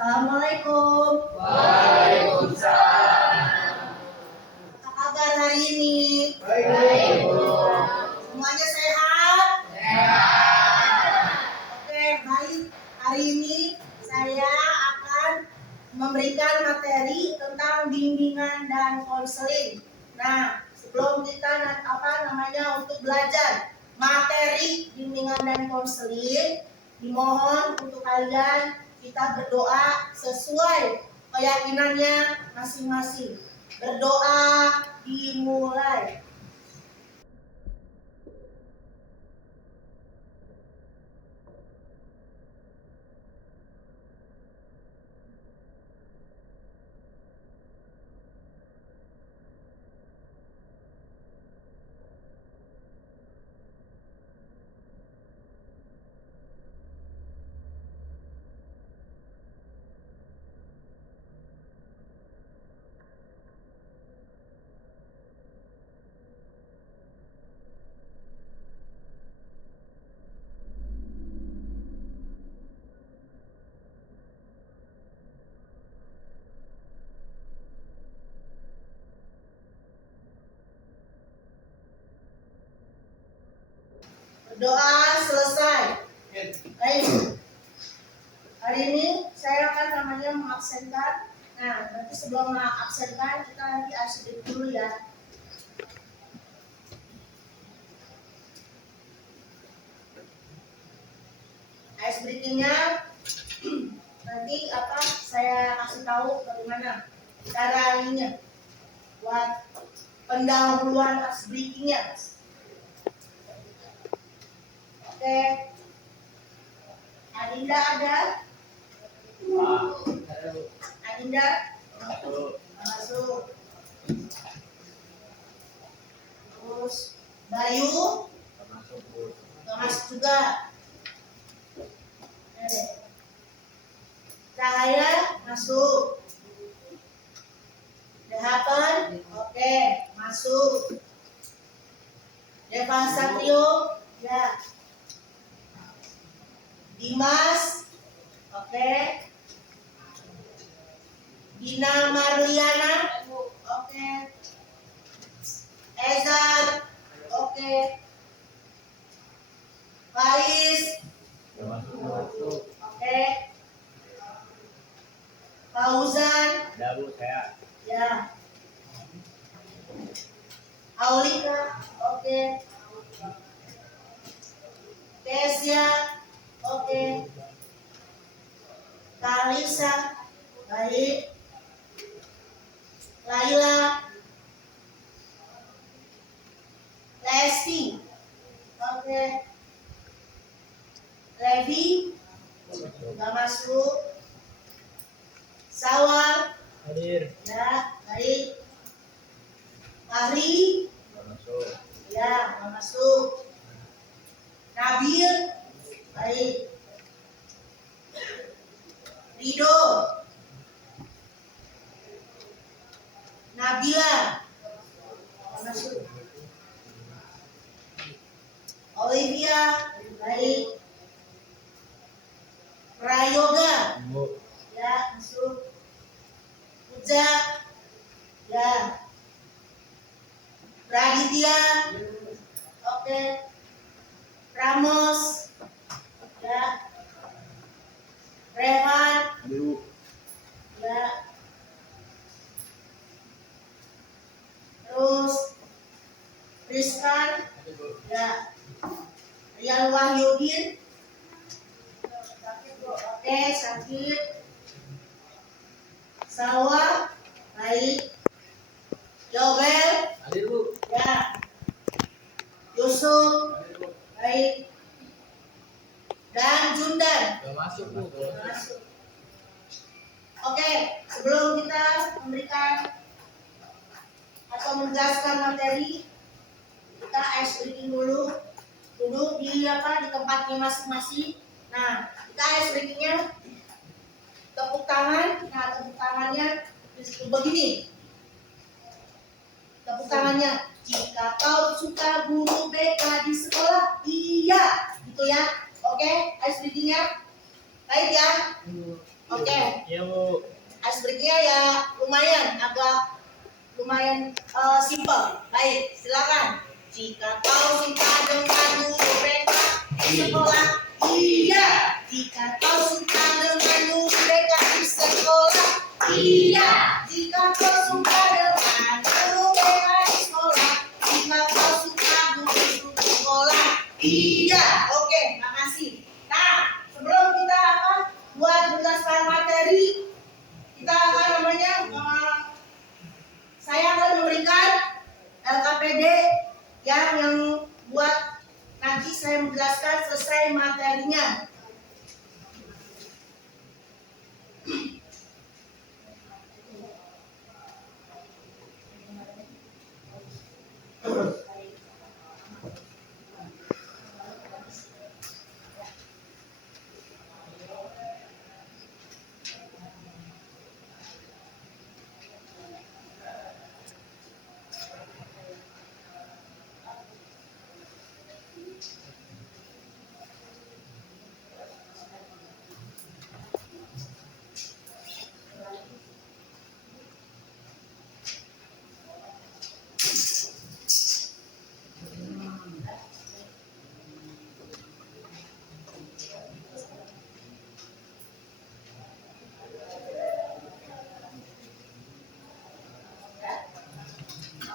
Assalamualaikum. Waalaikumsalam. Apa kabar hari ini? Baik, Bu. Semuanya sehat? Sehat. Oke, baik. Hari ini saya akan memberikan materi tentang bimbingan dan konseling. Nah, sebelum kita untuk belajar materi bimbingan dan konseling, dimohon untuk kalian kita berdoa sesuai keyakinannya masing-masing. Berdoa dimulai. Berdoa selesai. Baik. Hari ini saya akan mengabsenkan. Nah, nanti sebelum mengabsenkan kita nanti sedikit dulu ya. Ice breakingnya nanti saya kasih tahu bagaimana cara ininya buat pendahuluan ice breakingnya. Oke, Adinda ada? Adinda masuk. Terus Bayu masuk juga. Cahaya masuk. Dehapen, oke, masuk. Deva Satrio, ya. Dimas, oke. Dina Marliana, oke. Ezar, oke. Faiz, oke. Fauzan, ya. Aulika, oke. Kesia, oke. Kalisa, baik. Laila, Lesti, oke. Levi, nggak masuk. Sawal, Hadir. ya, baik. Fahri, Masuk. ya, nggak masuk. Nabil, baik. Rido, Nabila, nggak masuk. Olivia, baik. Prayoga, ya, masuk. Puja, ya. Raditya, oke. Ramos, ya. Rehan, ya. Terus Rizkan, ya. Rian Wahyudin, oke, sakit. Sawah, baik. Yobel, Hadir, Bu. ya. Yusuf, baik. Dan Jundan, Masuk, Bu. masuk. Oke, sebelum kita memberikan atau menjelaskan materi, kita ice breaking dulu. Duduk di tempatnya masing-masing. Nah, kita ice breakingnya tepuk tangan. Nah, tepuk tangannya begini. Tepuk tangannya. Jika kau suka guru BK di sekolah, iya, gitu ya. Oke, ice breakingnya. Baik ya. Oke. Iya Bu. Icebreaker ya agak lumayan simple. Baik, silakan. Jika kau suka dengan guru BK di sekolah, iya. Jika kau suka dengan guru BK di sekolah, iya. Jika kau suka dengan guru BK di sekolah, jika kau suka guru sekolah, iya. Oke, makasih. Nah, sebelum kita buat menjelaskan materi, kita akan saya akan memberikan LKPD yang buat nanti saya menjelaskan selesai materinya.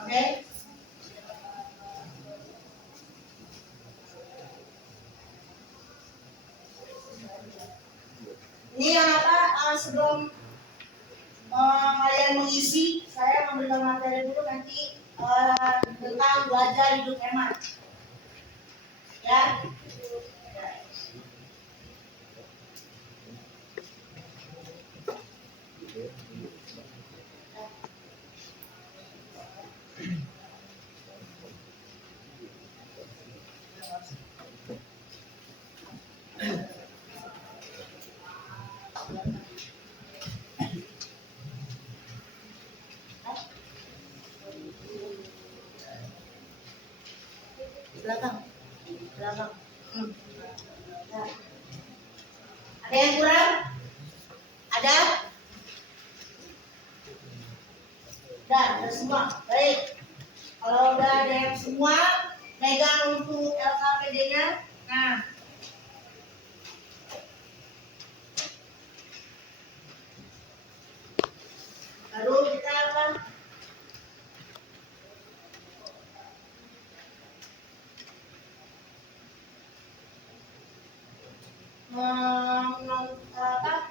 Oke. Ini sebelum kalian mengisi, saya memberikan materi dulu nanti tentang belajar hidup hemat. Ya. Belakang. Nah. Ada yang kurang? Ada? Udah semua. Baik. Kalau udah ada yang semua, pegang untuk LKPD-nya. Nah. Baru kita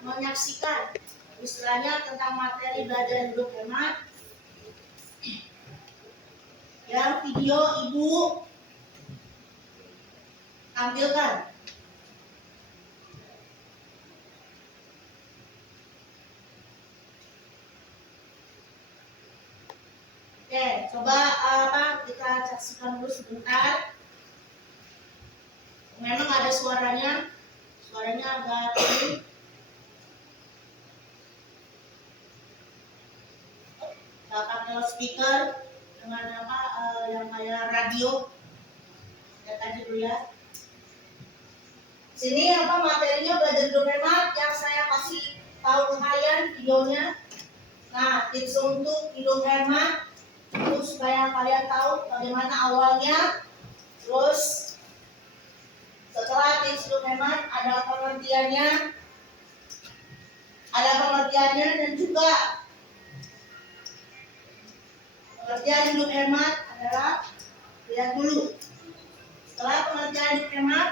menyaksikan istilahnya tentang materi belajar hidup hemat yang video ibu tampilkan. Oke, coba kita saksikan dulu sebentar. Memang ada suaranya agak tinggi. Pakai speaker dengan yang kayak radio. Lihat aja dulu ya. Sini materinya belajar hidup hemat yang saya kasih tahu ke kalian videonya. Nah, tips untuk hidup hemat itu supaya kalian tahu bagaimana awalnya. Terus setelah tips hidup hemat ada pengertiannya dan juga pengertian hidup hemat adalah, lihat dulu. Setelah pengertian hidup hemat,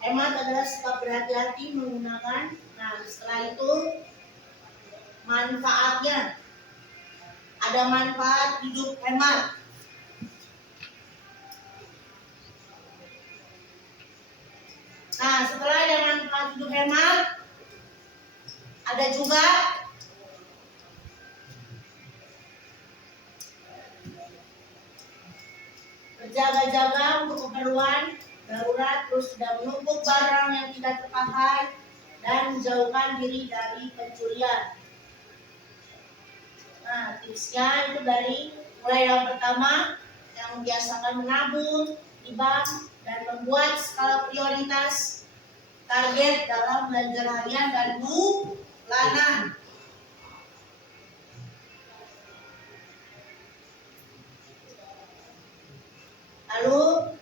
hemat adalah sikap berhati-hati menggunakan. Nah, setelah itu manfaatnya. Ada manfaat hidup hemat. Nah, setelah ada manfaat hidup hemat, ada juga berjaga-jaga untuk keperluan darurat, terus tidak menumpuk barang yang tidak terpakai, dan menjauhkan diri dari pencurian. Nah, tipsnya itu mulai yang pertama yang membiasakan menabung di bank dan membuat skala prioritas target dalam belanja harian dan bulanan. Lalu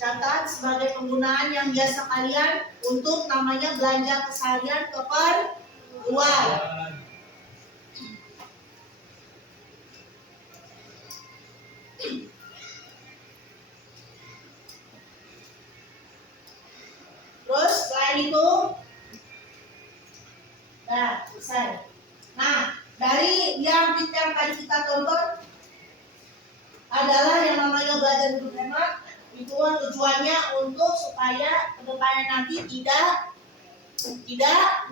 catat sebagai penggunaan yang biasa kalian untuk namanya belanja keseharian keperluan. Terus selain itu, nah selesai. Nah dari yang tadi kita tonton adalah yang namanya belajar hidup hemat. Itu tujuannya untuk supaya kedepannya nanti tidak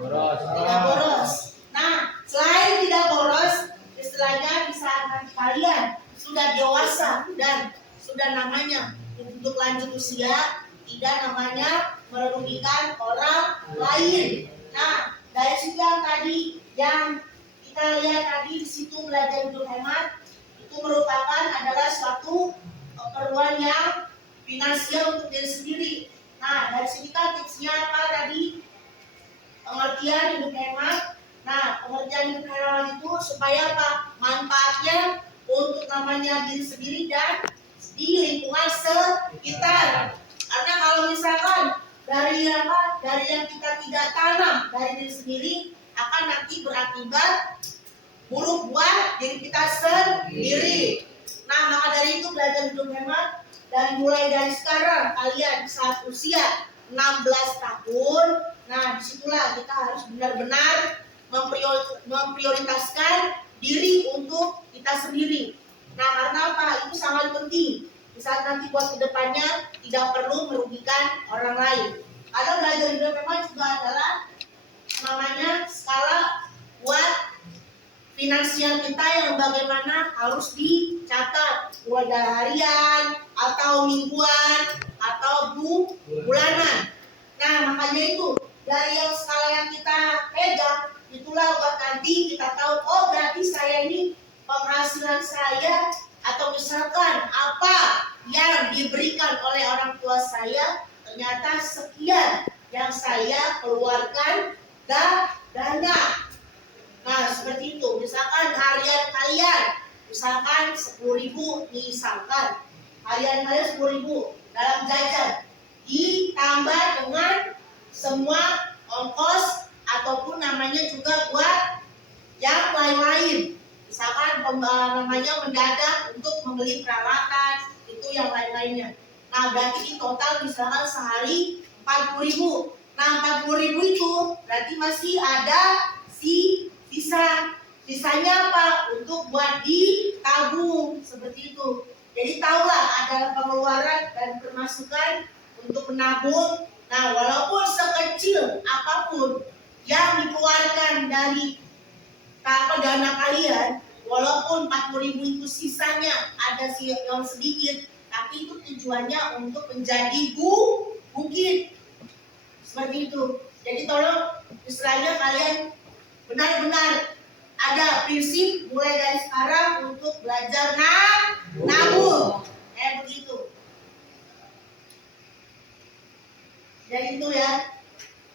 boros. Nah, selain tidak boros, istilahnya bisa nanti kalian sudah dewasa dan sudah namanya untuk lanjut usia, tidak namanya merugikan orang lain. Nah, dari situ yang tadi yang kita lihat tadi di situ belajar hidup hemat itu merupakan adalah suatu keperluan yang finansial untuk diri sendiri. Nah, dari sini kan tipsnya apa tadi? Pengertian hidup hemat. Nah, pengertian hidup hemat itu supaya apa? Manfaatnya untuk namanya diri sendiri dan di lingkungan sekitar. Karena kalau misalkan dari yang kita tidak tanam dari diri sendiri akan nanti berakibat buruk buat diri kita sendiri. Nah, maka dari itu belajar hidup hemat dan mulai dari sekarang kalian saat usia 16 tahun, nah disitulah kita harus benar-benar memprioritaskan diri untuk kita sendiri. Nah, karena apa? Itu sangat penting. Di saat nanti buat kedepannya tidak perlu merugikan orang lain. Karena belajar hidup hemat juga adalah namanya skala buat finansial kita yang bagaimana harus dicatat mulai dari harian atau mingguan atau bulanan. Nah, makanya itu dari yang skala yang kita pegang itulah buat nanti kita tahu, oh berarti saya ini penghasilan saya atau misalkan apa yang diberikan oleh orang tua saya ternyata sekian yang saya keluarkan dana. Nah, seperti itu. Misalkan harian kalian, misalkan 10.000, misalkan harian kalian 10.000 dalam jajan, ditambah dengan semua ongkos ataupun namanya juga buat yang lain-lain. Misalkan namanya mendadak untuk membeli peralatan, itu yang lain-lainnya. Nah, berarti total misalkan sehari 40.000. Nah, 40.000 itu berarti masih ada sisanya apa? Untuk buat ditabung seperti itu. Jadi tahulah ada pengeluaran dan pemasukan untuk menabung. Nah, walaupun sekecil apapun yang dikeluarkan dari dana kalian, walaupun 40.000 itu sisanya ada yang sedikit, tapi itu tujuannya untuk menjadi bukit seperti itu. Jadi tolong istilahnya kalian benar-benar ada prinsip mulai dari sekarang untuk belajar nabung. Begitu. Jadi itu ya.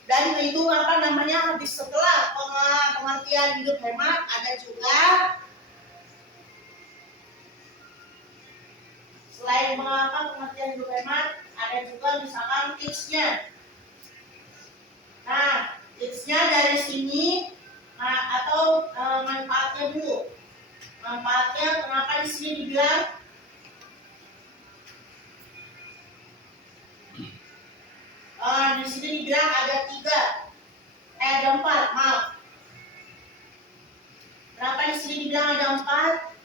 Dan itu apa namanya habis setelah pengertian hidup hemat ada juga selain pengertian hidup hemat ada juga misalkan tipsnya. Nah, tipsnya dari sini atau manfaatnya dulu. Manfaatnya kenapa di sini dibilang di sini dibilang ada 4, maaf. Kenapa di sini dibilang ada 4?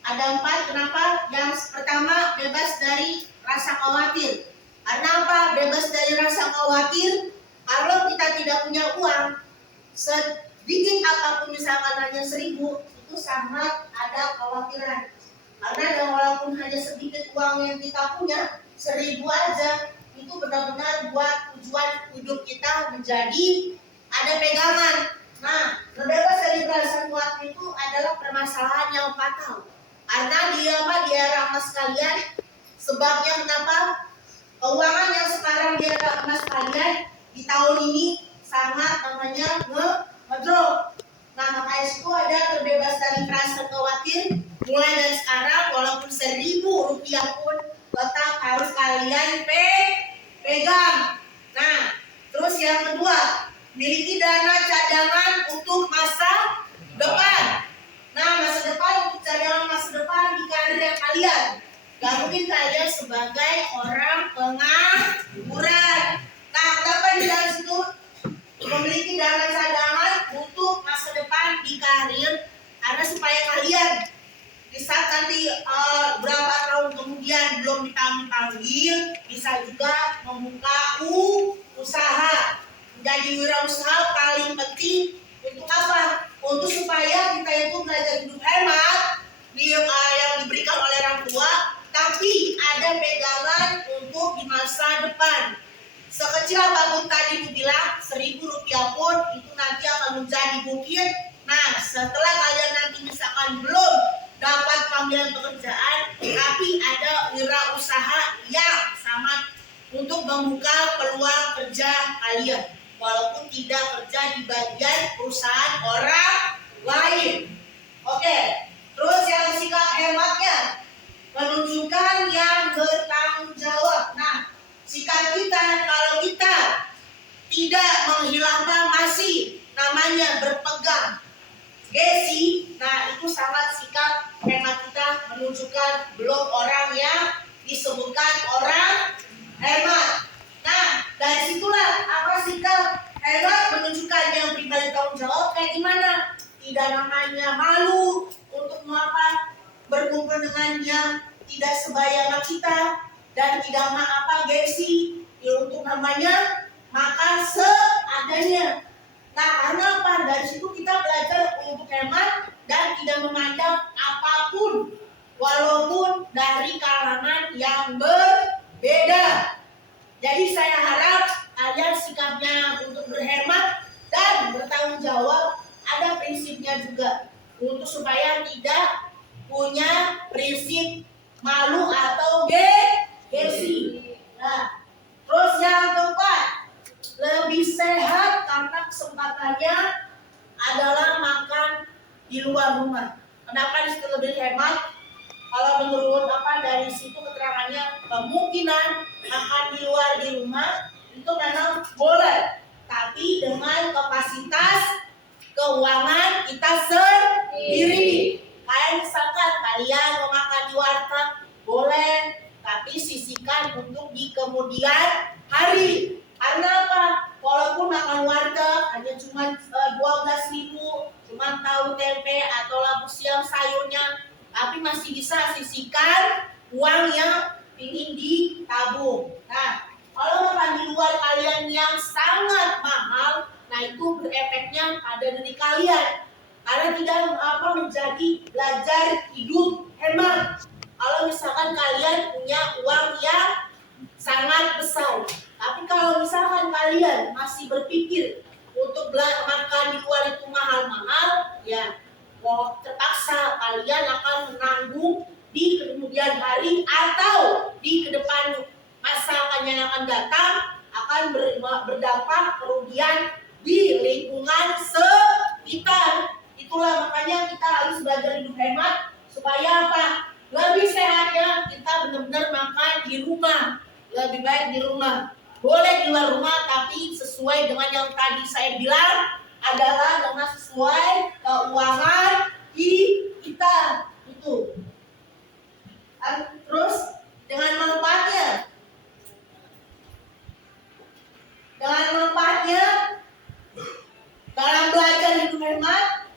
Ada 4, kenapa? Yang pertama bebas dari rasa khawatir. Karena apa? Bebas dari rasa khawatir. Kalau kita tidak punya uang, sedikit apapun misalkan hanya 1.000, itu sangat ada kekhawatiran. Karena walaupun hanya sedikit uang yang kita punya, 1.000 aja, itu benar-benar buat tujuan hidup kita menjadi ada pegangan. Nah, terbebas dari perasaan kuat itu adalah permasalahan yang fatal. Karena di era emas sekalian, sebabnya kenapa keuangan yang sekarang di era emas sekalian di tahun ini sangat ngedrop. Nah, makanya itu ada terbebas dari perasaan khawatir. Mulai dari sekarang, walaupun 1.000 rupiah pun tetap harus kalian pegang. Nah, terus yang kedua, miliki dana cadangan untuk masa depan. Nah, masa depan untuk cadangan masa depan di karir kalian. Gak mungkin kalian sebagai orang pengangguran. Nah, kenapa di dalam situ memiliki dana cadangan untuk masa depan di karir? Karena supaya kalian di saat nanti berapa tahun kemudian belum dipanggil, bisa juga membuka usaha. Menjadi wirausaha paling penting untuk apa? Untuk supaya kita itu belajar hidup hemat yang diberikan oleh orang tua, tapi ada pegangan untuk di masa depan. Sekecil apapun tadi dibilang 1.000 rupiah pun itu nanti akan menjadi bukit. Nah, setelah kalian nanti misalkan belum dapat panggilan pekerjaan, tapi ada wirausaha yang sangat untuk membuka peluang kerja kalian, walaupun tidak kerja di bagian perusahaan orang lain. Oke, terus yang sikap hematnya menunjukkan yang bertanggung jawab. Nah, sikap kita kalau kita tidak menghilangkan masih namanya berpegang gengsi, nah itu sangat sikap hemat kita menunjukkan belum orang yang disebutkan orang hemat. Nah, dari situlah apa sikap hemat menunjukkan yang pribadi tanggung jawab kayak gimana? Tidak namanya malu untuk apa berkumpul dengan yang tidak sebaya kita, dan tidak gengsi untuk namanya makan seadanya. Nah, karena apa? Dari situ kita belajar untuk hemat dan tidak memandang apapun, walaupun dari kalangan yang berbeda. Jadi saya harap kalian sikapnya untuk berhemat dan bertanggung jawab ada prinsipnya juga, untuk supaya tidak punya prinsip malu atau gengsi. Nah, terus yang keempat, lebih sehat karena kesempatannya adalah makan di luar rumah. Kenapa disitu lebih hemat? Kalau menurut dari situ keterangannya, kemungkinan makan di luar di rumah itu memang boleh, tapi dengan kapasitas keuangan kita sendiri. Kayak misalkan kalian mau makan di warteg boleh, tapi sisihkan untuk di kemudian hari. Karena apa? Walaupun makan warteg hanya cuma 12.000, cuma tahu tempe atau labu siam sayurnya, tapi masih bisa sisihkan uang yang ingin ditabung. Nah, kalau makan di luar kalian yang sangat mahal, nah itu berefeknya pada diri kalian. Karena tidak menjadi belajar hidup hemat. Kalau misalkan kalian punya uang yang sangat besar, tapi kalau misalkan kalian masih berpikir untuk makan di luar itu mahal-mahal, ya terpaksa kalian akan menanggung di kemudian hari atau di kedepan masa yang akan datang, akan berdampak kerugian di lingkungan sekitar. Itulah makanya kita harus belajar hidup hemat supaya apa? Lebih sehatnya kita benar-benar makan di rumah. Lebih baik di rumah. Boleh di luar rumah, tapi sesuai dengan yang tadi saya bilang adalah dengan sesuai keuangan kita itu. Terus dengan manfaatnya. Dengan manfaatnya dalam belajar hidup hemat.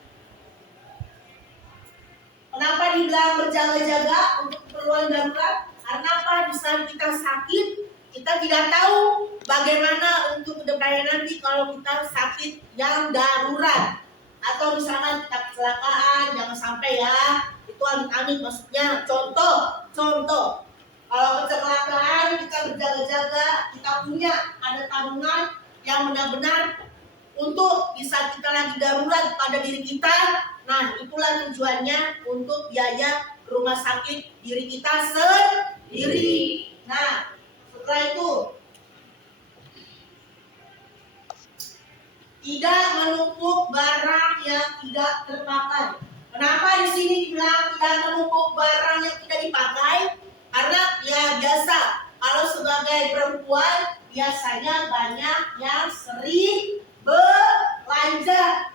Kenapa dibilang berjaga-jaga untuk keperluan darurat? Karena apa? Di saat kita sakit, kita tidak tahu bagaimana untuk kedepannya nanti kalau kita sakit yang darurat. Atau misalkan kita kecelakaan, jangan sampai ya. Itu amit-amit maksudnya. Contoh. Kalau kecelakaan kita berjaga-jaga, kita punya ada tabungan yang benar-benar untuk bisa kita lagi darurat pada diri kita. Nah, itulah tujuannya untuk biaya rumah sakit diri kita sendiri. Nah, setelah itu tidak menumpuk barang yang tidak terpakai. Kenapa di sini dibilang tidak menumpuk barang yang tidak dipakai? Karena ya biasa, kalau sebagai perempuan biasanya banyak yang sering belanja.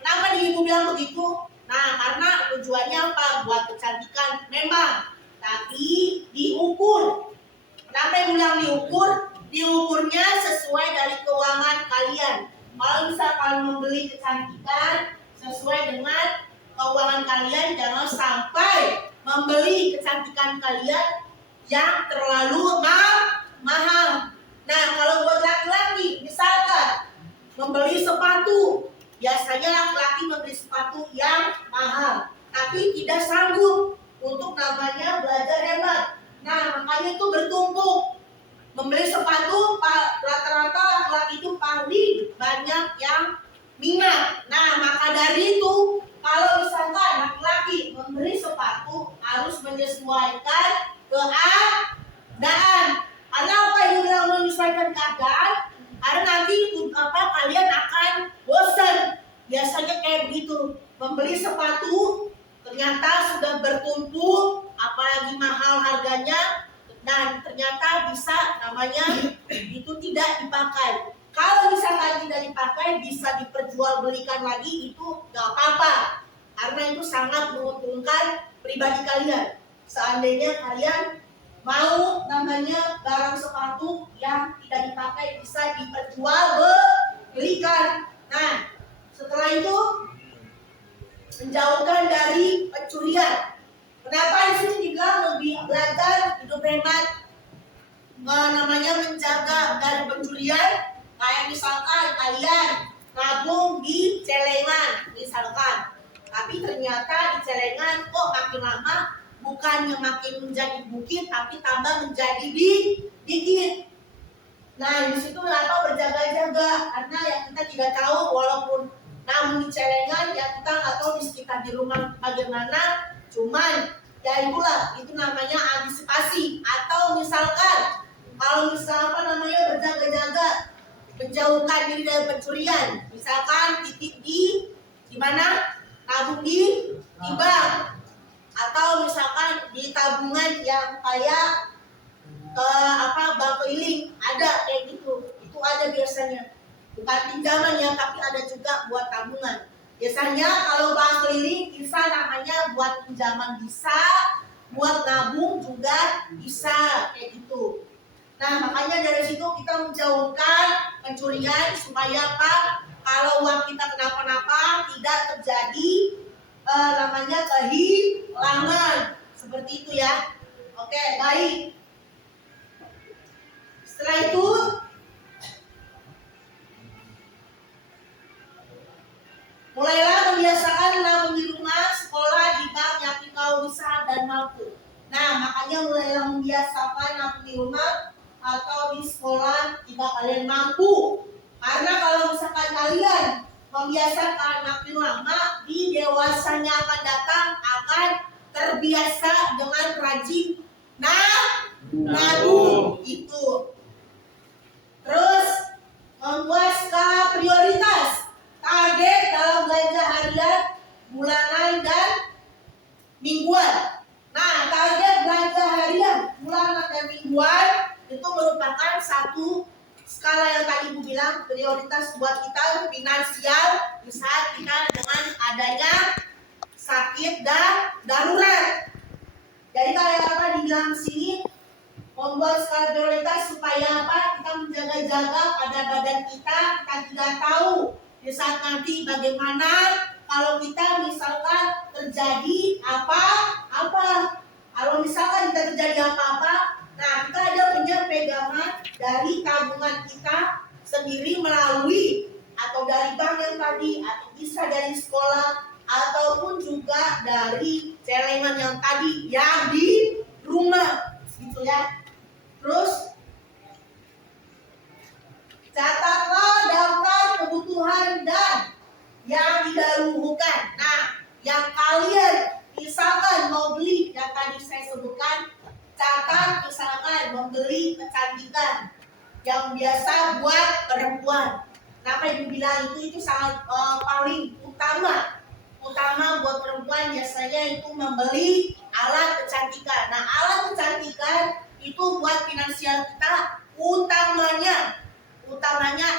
Kenapa ibu bilang begitu? Nah, karena tujuannya apa? Buat kecantikan memang, tapi diukur. Kenapa yang bilang diukur? Diukurnya sesuai dari keuangan kalian. Kalau misalkan membeli kecantikan sesuai dengan keuangan kalian, jangan sampai membeli kecantikan kalian yang terlalu mahal. Nah, kalau buat laki-laki, misalkan membeli sepatu, biasanya laki-laki membeli sepatu yang mahal, tapi tidak sanggup untuk namanya belajar hemat. Nah, makanya itu bertumpuk. Membeli sepatu, rata-rata laki-laki itu paling banyak yang minat. Nah, maka dari itu, kalau misalkan laki-laki membeli sepatu harus menyesuaikan keadaan. Karena apa yang bilang menyesuaikan keadaan? Karena nanti kalian akan bosan. Biasanya kayak begitu. Membeli sepatu ternyata sudah bertumpuk, apalagi mahal harganya, dan ternyata bisa namanya itu tidak dipakai. Kalau misalkan tidak dipakai, bisa diperjualbelikan lagi, itu gak apa-apa, karena itu sangat menguntungkan pribadi kalian. Seandainya kalian mau namanya barang sepatu yang tidak dipakai bisa diperjualbelikan. Nah, setelah itu menjauhkan dari pencurian. Kenapa di sini dibilang lebih belajar hidup hemat, namanya menjaga dari pencurian? Kayak misalkan kalian nabung di celengan, misalkan, tapi ternyata di celengan kok makin lama bukannya makin menjadi bukit, tapi tambah menjadi dikit. Nah, di situ apa berjaga-jaga, karena yang kita tidak tahu, walaupun nabung di celengan, ya kita nggak tahu di sekitar di rumah bagaimana. Cuman ya itulah, itu namanya antisipasi. Atau misalkan kalau namanya berjaga-jaga, menjauhkan diri dari pencurian, misalkan titip di mana, tabung di bank, atau misalkan di tabungan yang kayak bank keliling, ada kayak gitu. Itu ada biasanya, bukan pinjaman ya, tapi ada juga buat tabungan. Biasanya kalau bank keliling bisa namanya buat pinjaman, bisa buat nabung juga bisa kayak gitu. Nah, makanya dari situ kita menjauhkan pencurian supaya apa? Kalau uang kita kenapa-napa tidak terjadi namanya kehilangan. Seperti itu ya. Oke, baik. Setelah itu mulailah membiasakan nabung di rumah, sekolah, di bank yang kau bisa dan mampu. Nah, makanya mulailah membiasakan nabung di rumah atau di sekolah jika kalian mampu. Karena kalau misalkan kalian membiasakan makin lama, di dewasanya akan datang akan terbiasa dengan rajin nabung itu. Terus membuat skala prioritas, target dalam belanja harian, bulanan, dan mingguan. Nah, target belanja harian, bulanan, dan mingguan itu merupakan satu skala yang tadi Ibu bilang prioritas buat kita finansial di saat kita dengan adanya sakit dan darurat. Jadi kalau apa dibilang sini, membuat skala prioritas supaya apa? Kita menjaga-jaga pada badan kita tidak tahu di saat nanti bagaimana kalau kita misalkan terjadi apa-apa. Kalau misalkan kita terjadi apa-apa, nah kita ada punya pegangan dari tabungan kita sendiri melalui atau dari bank yang tadi, atau bisa dari sekolah, ataupun juga dari celengan yang tadi yang di rumah. Itu gitu ya. Terus catatlah daftar kebutuhan dan yang didahulukan. Nah, yang kalian misalkan mau beli yang tadi saya sebutkan, catat misalkan membeli kecantikan yang biasa buat perempuan. Kenapa ibu bilang itu sangat paling utama buat perempuan, biasanya itu membeli alat kecantikan. Nah, alat kecantikan itu buat finansial kita utamanya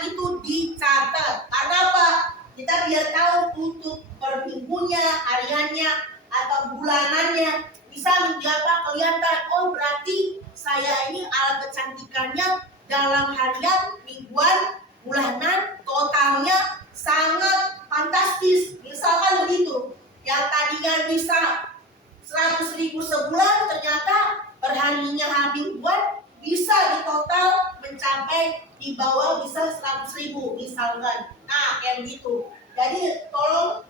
itu dicatat. Karena apa? Kita biar tahu untuk per minggunya, hariannya, atau bulanannya bisa menjadi kelihatan. Oh, berarti saya ini alat kecantikannya dalam harian, mingguan, bulanan, totalnya sangat fantastis. Misalkan begitu, yang tadinya bisa 100.000 sebulan, ternyata perharinya mingguan bisa di total mencapai di bawah bisa 100.000 misalkan. Nah, kayak begitu. Jadi tolong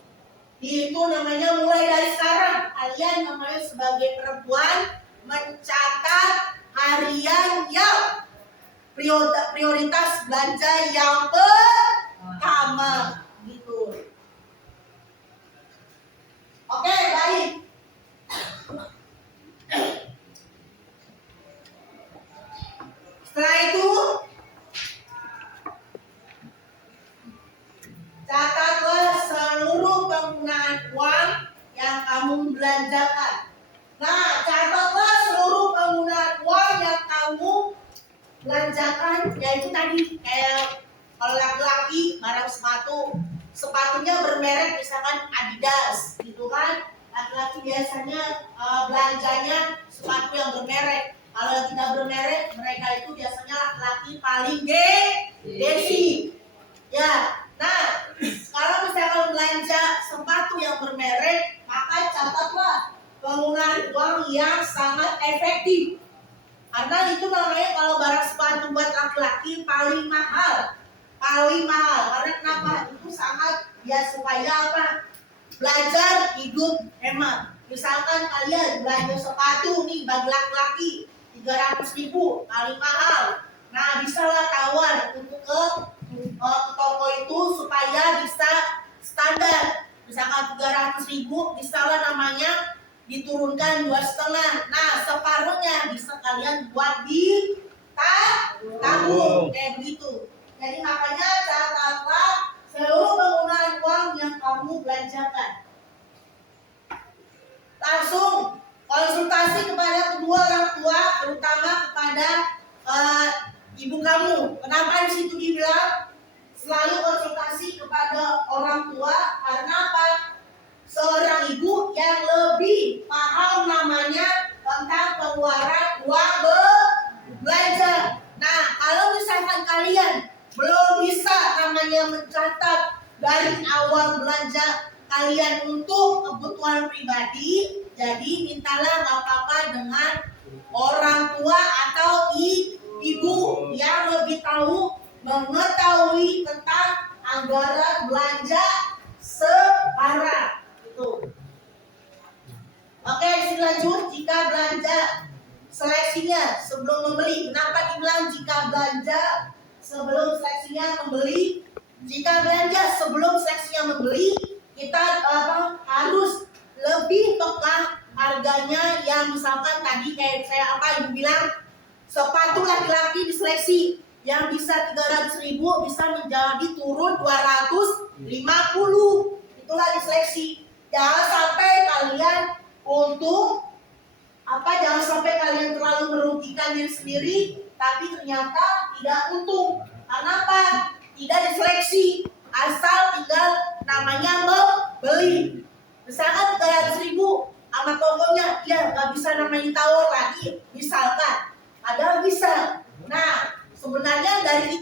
itu namanya mulai dari sekarang kalian namanya sebagai perempuan mencatat harian yang prioritas belanja yang pertama gitu. Oke, baik. Setelah itu catatlah seluruh penggunaan uang yang kamu belanjakan. Nah, catatlah seluruh penggunaan uang yang kamu belanjakan, yaitu tadi kayak kalau laki-laki barang sepatunya bermerek misalkan Adidas gitu kan. Laki-laki biasanya belanjanya sepatu yang bermerek. Kalau yang tidak bermerek, mereka itu biasanya laki-laki paling gengsi. Ya, nah kalau misalkan belanja sepatu yang bermerek, maka catatlah penggunaan uang yang sangat efektif. Karena itu namanya kalau barang sepatu buat laki-laki paling mahal. Karena kenapa? Itu sangat ya supaya apa? Belajar hidup hemat. Misalkan kalian belanja sepatu nih bagi laki-laki 300.000 paling mahal. Nah, bisalah tawar untuk ke toko itu supaya bisa standar. Misalkan 300.000, bisalah namanya diturunkan 2,5. Nah, separuhnya bisa kalian buat di tabung kayak begitu. Jadi makanya catatlah seluruh penggunaan uang yang kamu belanjakan. Langsung konsultasi kepada kedua orang tua, terutama kepada ibu kamu. Kenapa di situ dibilang selalu konsultasi kepada orang tua? Karena apa? Seorang ibu yang lebih paham namanya tentang pengeluaran uang belanja. Nah, kalau misalkan kalian belum bisa namanya mencatat dari awal belanja kalian untuk kebutuhan pribadi, jadi mintalah nggak apa-apa dengan orang tua atau ibu yang lebih mengetahui tentang anggaran belanja sekarang. Oke, lanjut. Jika belanja seleksinya sebelum membeli. Kenapa dibilang jika belanja sebelum seleksinya membeli? Jika belanja sebelum seleksinya membeli, kita harus lebih peka harganya. Yang misalkan tadi kayak saya ibu bilang sepatu laki-laki diseleksi yang bisa 300.000 bisa menjadi turun 250. Itulah diseleksi. Jangan sampai kalian jangan sampai kalian terlalu merugikan diri sendiri tapi ternyata tidak untung. Karena apa? Tidak diseleksi, asal tinggal namanya membeli. Misalkan 300.000 sama tokonya, ya nggak bisa namanya ditawar lagi, misalkan. Padahal bisa. Nah, sebenarnya dari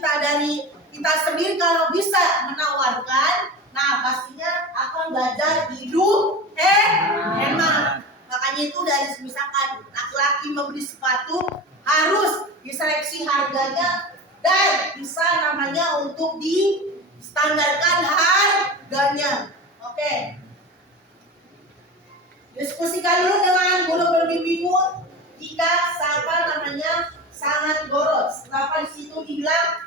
kita sendiri kalau bisa menawarkan, nah pastinya akan belajar hidup hemat. Makanya itu dari misalkan laki-laki membeli sepatu harus diseleksi harganya dan bisa namanya untuk distandarkan harganya. Oke. Diskusikan dulu dengan guru pembimbingmu jika siapa namanya sangat boros. Kenapa di situ dibilang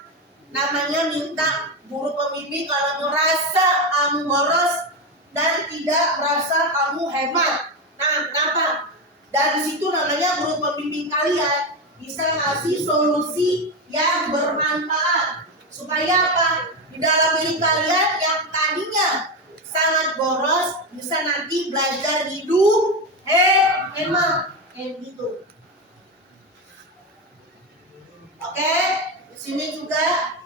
namanya minta guru pembimbing kalau merasa kamu boros dan tidak merasa kamu hemat. Nah, kenapa? Dan di situ namanya guru pembimbing kalian bisa ngasih solusi yang bermanfaat. Supaya apa? Di dalam diri kalian yang tadinya sangat boros bisa nanti belajar hidup hemat kayak gitu. Oke, di sini juga.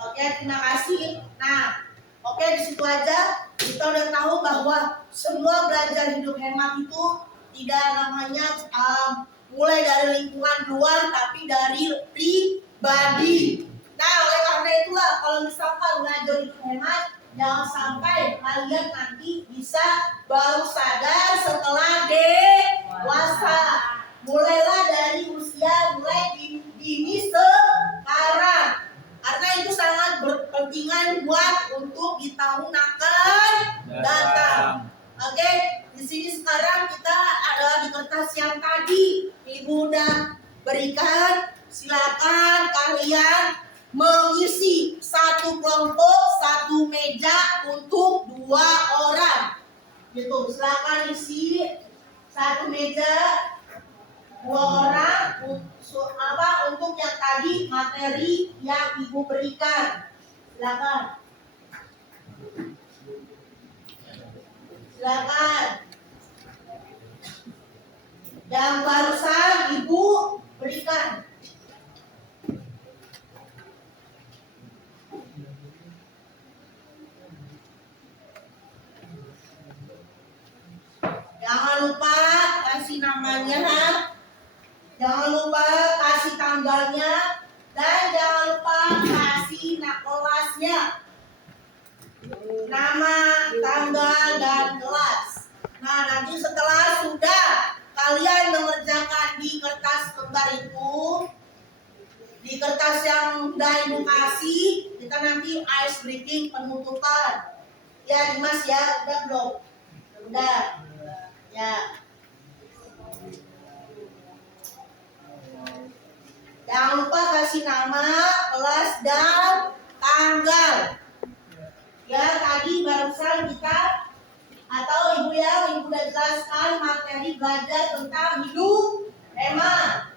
Oke, terima kasih. Nah, oke di situ aja kita udah tahu bahwa semua belajar hidup hemat itu tidak namanya mulai dari lingkungan luar tapi dari pribadi. Nah, oleh karena itulah kalau misalkan belajar hidup hemat jangan sampai kalian nanti bisa baru sadar setelah dewasa. Mulailah dari usia mulai dini sekarang. Karena itu sangat berkepentingan buat untuk di tahun akan datang. Oke, di sini sekarang kita ada di kertas yang tadi Ibu udah berikan. Silakan kalian mengisi satu kelompok, satu meja untuk 2 orang. Gitu, silakan isi satu meja 2 orang untuk yang tadi materi yang Ibu berikan. Silakan. Silakan. Yang barusan Ibu berikan. Jangan lupa kasih namanya. Jangan lupa kasih tanggalnya dan jangan lupa kasih kelasnya. Nama, tanggal, dan kelas. Nah, nanti setelah sudah kalian mengerjakan di kertas lembar itu, di kertas yang udah Ibu kasih, kita nanti ice breaking penutupan. Ya, Dimas ya, udah belum? Udah. Ya. Jangan lupa kasih nama, kelas, dan tanggal. Ya, tadi barusan kita atau Ibu udah jelaskan materi belajar tentang hidup hemat.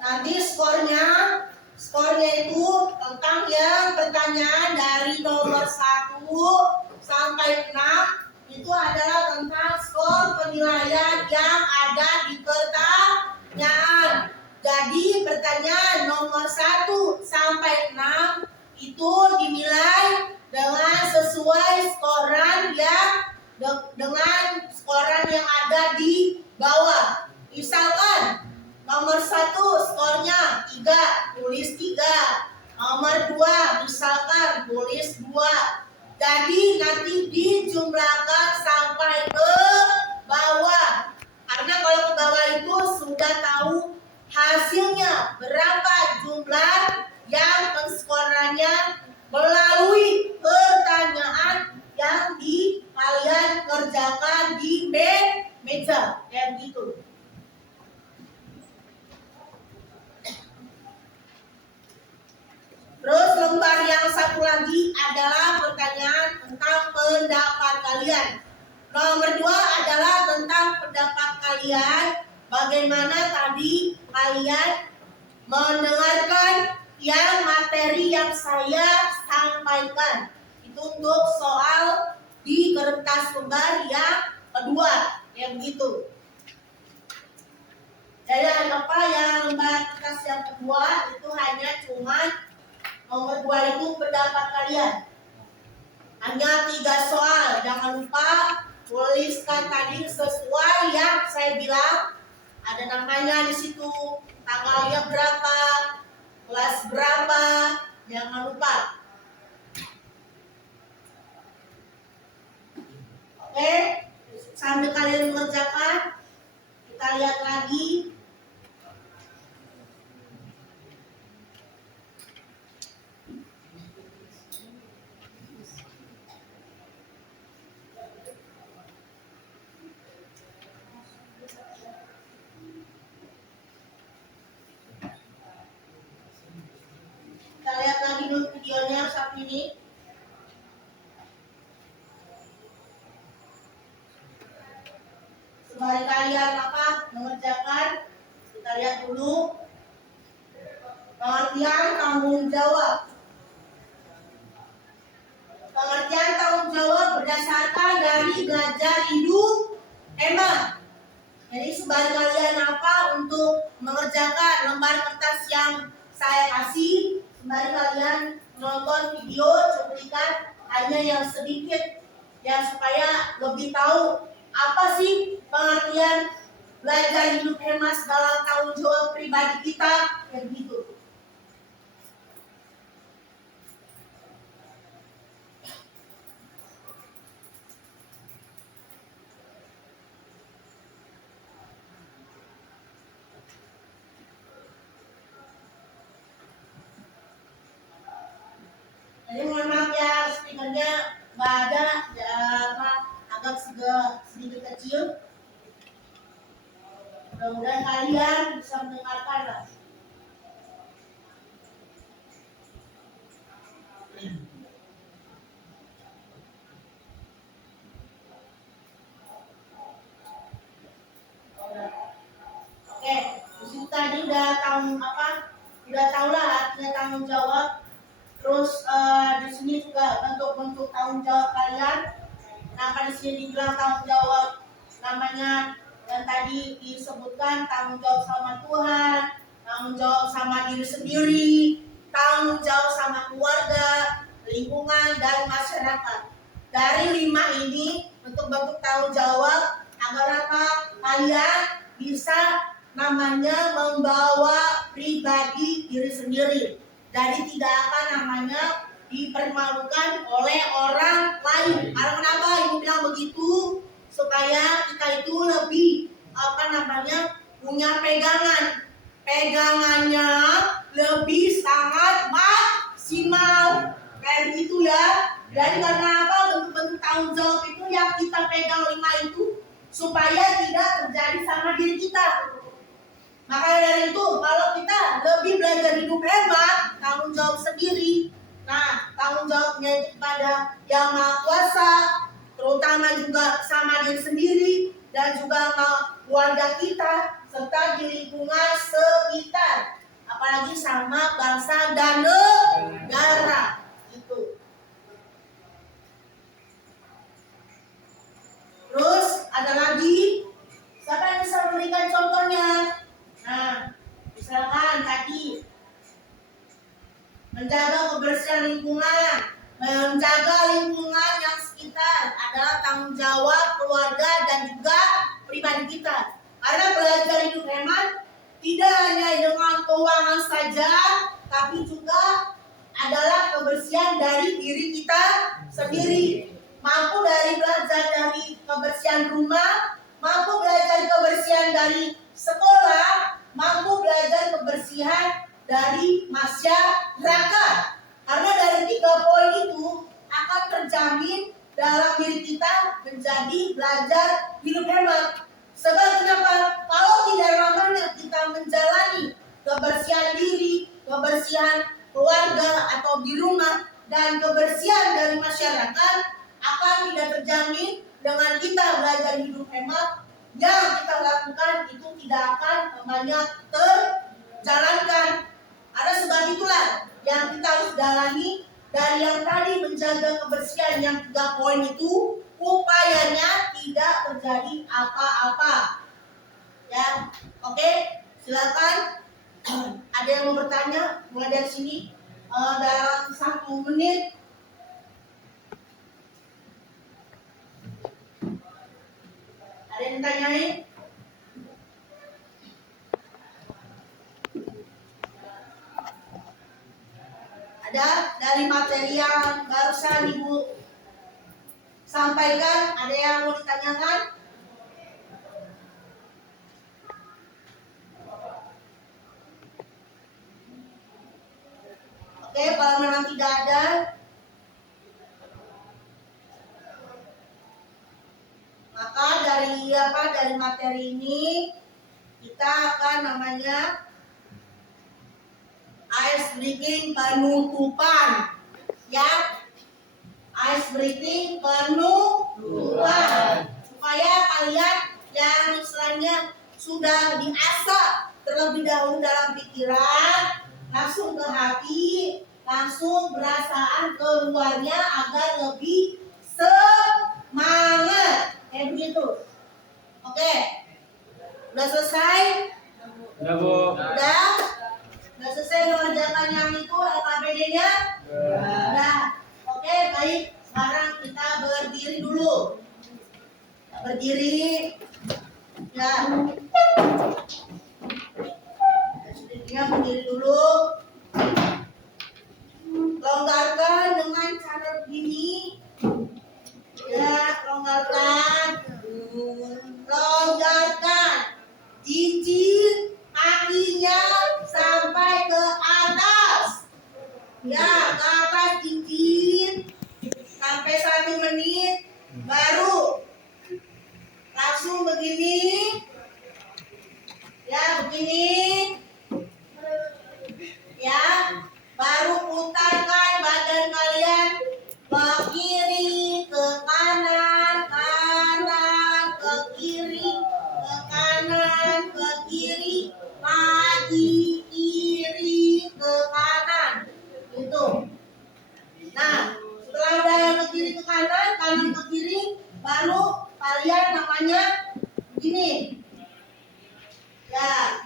Nanti skornya itu tentang yang pertanyaan dari nomor 1 sampai 6 itu adalah tentang skor penilaian yang ada di pertanyaan. Jadi pertanyaan nomor 1 sampai 6 itu dinilai dengan sesuai skoran yang ada di bawah. Misalkan nomor 1 skornya 3, tulis 3. Nomor 2 misalkan tulis 2. Jadi nanti dijumlahkan sampai ke bawah. Karena kalau ke bawah itu sudah tahu hasilnya berapa jumlah yang penskorannya melalui pertanyaan yang kalian kerjakan di meja. Kayak gitu. Terus lembar yang satu lagi adalah pertanyaan tentang pendapat kalian. Nomor 2 adalah tentang pendapat kalian. Bagaimana tadi kalian mendengarkan yang materi yang saya sampaikan. Itu untuk soal di kertas lembar yang kedua. Yang begitu. Jadi apa yang lembar kertas yang kedua itu hanya cuman nomor 2 itu pendapat kalian. Hanya 3 soal. Jangan lupa tuliskan tadi sesuai yang saya bilang. Ada namanya di situ, tanggalnya berapa, kelas berapa. Jangan lupa. Oke, sambil kalian mengerjakan, kita lihat lagi. Kita lihat lagi dulu videonya saat ini. Sembari kalian mengerjakan, kita lihat dulu pengertian tanggung jawab. Pengertian tanggung jawab berdasarkan dari belajar hidup hemat. Jadi sembari kalian untuk mengerjakan lembar kertas yang saya kasih, sembari kalian menonton video cuplikan hanya yang sedikit, ya supaya lebih tahu apa sih pengertian belajar hidup hemat dalam tanggung jawab pribadi kita, kayak gitu. Jadi mohon maaf ya, speakernya nggak ada, ya, agak sedikit kecil. Mudah-mudahan kalian bisa mendengarkan lah. Oke, disitu tadi udah tahu lah artinya tanggung jawab. Terus di sini juga bentuk-bentuk tanggung jawab kalian. Kenapa di sini dibilang tanggung jawab? Namanya yang tadi disebutkan tanggung jawab sama Tuhan, tanggung jawab sama diri sendiri, tanggung jawab sama keluarga, lingkungan, dan masyarakat. Dari 5 ini bentuk-bentuk tanggung jawab agar kalian bisa namanya membawa pribadi diri sendiri. Jadi tidak akan namanya dipermalukan oleh orang lain. Karena kenapa ibu bilang begitu? Supaya kita itu lebih punya pegangannya lebih sangat maksimal kayak gitu ya. Jadi karena bentuk-bentuk tanggung jawab itu yang kita pegang 5 itu supaya tidak terjadi sama diri kita. Makanya dari itu kalau kita lebih belajar hidup hemat, tanggung jawab sendiri. Nah, tanggung jawabnya itu kepada Yang Maha Kuasa, terutama juga sama diri sendiri dan juga sama keluarga kita serta di lingkungan sekitar, apalagi sama bangsa dan negara. Itu. Terus ada lagi, siapa yang bisa memberikan contohnya? Nah, misalkan tadi menjaga kebersihan lingkungan, menjaga lingkungan yang sekitar adalah tanggung jawab keluarga dan juga pribadi kita. Karena belajar hidup hemat tidak hanya dengan keuangan saja, tapi juga adalah kebersihan dari diri kita sendiri. Mampu dari belajar dari kebersihan rumah, mampu belajar kebersihan dari sekolah, mampu belajar kebersihan dari masyarakat. Karena dari 3 poin itu akan terjamin dalam diri kita menjadi belajar hidup hemat. Sebab kenapa? Kalau tidak namanya kita menjalani kebersihan diri, kebersihan keluarga atau di rumah, dan kebersihan dari masyarakat akan tidak terjamin dengan kita belajar hidup hemat. Yang kita lakukan itu tidak akan terjalankan. Ada sebab itulah yang kita harus jalani dari yang tadi menjaga kebersihan yang 3 poin itu, upayanya tidak terjadi apa-apa. Ya, oke, silakan. Ada yang mau bertanya? Mulai dari sini dalam 1 menit. Ada yang tanyain? Ada dari materi yang barusan Ibu sampaikan? Ada yang mau ditanyakan? Oke, kalau memang tidak ada, maka dari materi ini kita akan namanya ice breaking penutupan, ya. Ice breaking penutupan, supaya kalian yang istilahnya sudah diasah terlebih dahulu dalam pikiran, langsung ke hati, langsung berasaan keluarnya agar lebih semangat, kayak begitu. Oke, udah selesai? Udah, Bu. Udah selesai mengerjakan yang itu LKPD-nya? Udah. Oke, baik. Sekarang kita berdiri dulu. Berdiri. Ya. Ya, berdiri dulu. Longgarkan dengan cara begini. Ya, longgarkan. Longgarkan. Jinjit kakinya sampai ke atas. Ya, ke atas jinjit sampai 1 menit, baru langsung begini. Ya, begini. Ya, baru putarkan badan kalian ke kiri, ke kanan, kanan, ke kiri, ke kanan, ke kiri, lagi kiri, ke kanan. Itu. Nah, setelah udah ke kiri ke kanan, kanan ke kiri, baru kalian namanya begini. Ya.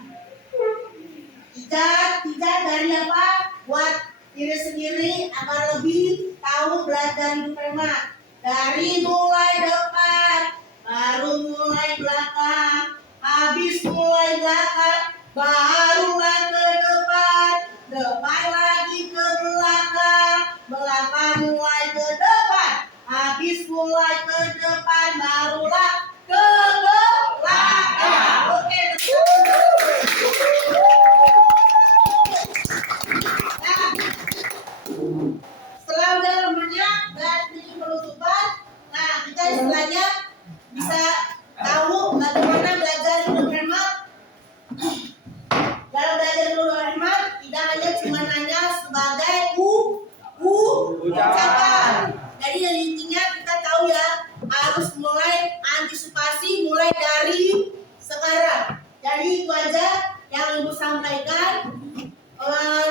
Pijat dari apa? Buat diri sendiri agar lebih tahu belajar hidup hemat. Dari mulai depan, baru mulai belakang, habis mulai belakang, barulah ke depan, depan lagi ke belakang, belakang mulai ke depan, habis mulai ke depan, barulah ke belakang. Oke, setelah udah namanya dari penutupan, nah kita istilahnya bisa tahu bagaimana belajar hidup hemat. Dalam belajar hidup hemat tidak hanya cuma nanya sebagai ucapan. Jadi yang intinya kita tahu ya, harus mulai antisipasi mulai dari sekarang. Jadi itu aja yang Ibu sampaikan.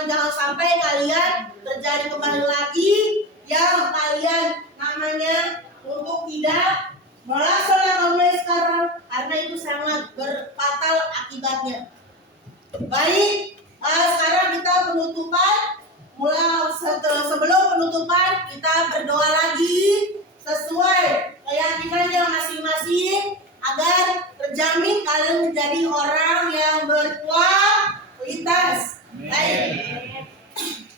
Jangan sampai kalian terjadi kembali lagi yang kalian namanya untuk tidak melaksanakan mulai sekarang, karena itu sangat berfatal akibatnya. Baik, sekarang kita penutupan. Sebelum penutupan kita berdoa lagi sesuai keyakinannya masing-masing agar terjamin kalian menjadi orang yang berkualitas. Baik,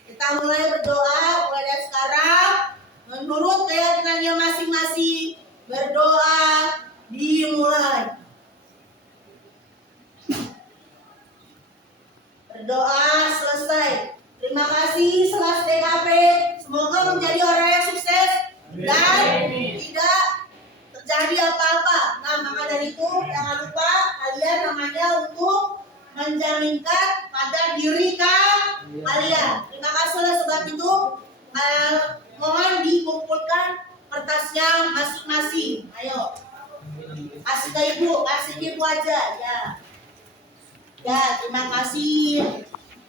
kita mulai berdoa mulai dari sekarang menurut keyakinannya masing-masing. Berdoa dimulai. Berdoa selesai. Terima kasih Selas DKP. Semoga menjadi orang yang sukses dan tidak terjadi apa-apa. Nah, maka dari itu jangan lupa kalian namanya untuk menjaminkan pada diri kalian. Terima kasih. Oleh sebab itu mohon dikumpulkan kertasnya masing-masing. Ayo, kasih ke ibu, aja ya. Ya, terima kasih.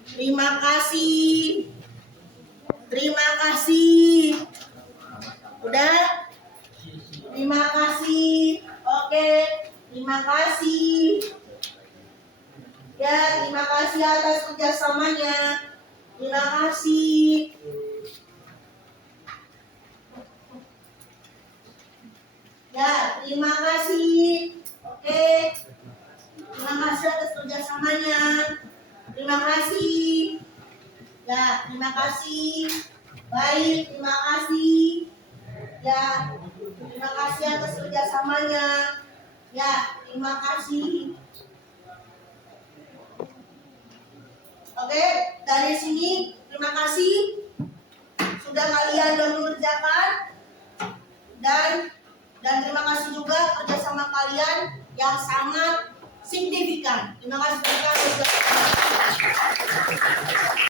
Terima kasih. Terima kasih. Udah? Terima kasih. Oke, terima kasih. Ya, terima kasih atas kerjasamanya. Terima kasih. Ya, terima kasih. Oke. Terima kasih atas kerjasamanya. Terima kasih. Ya, terima kasih. Baik, terima kasih. Ya, terima Terima kasih atas kerjasamanya. Ya, terima kasih. Oke, dari sini terima kasih sudah kalian sudah mengerjakan dan terima kasih juga kerjasama kalian yang sangat signifikan. Terima kasih.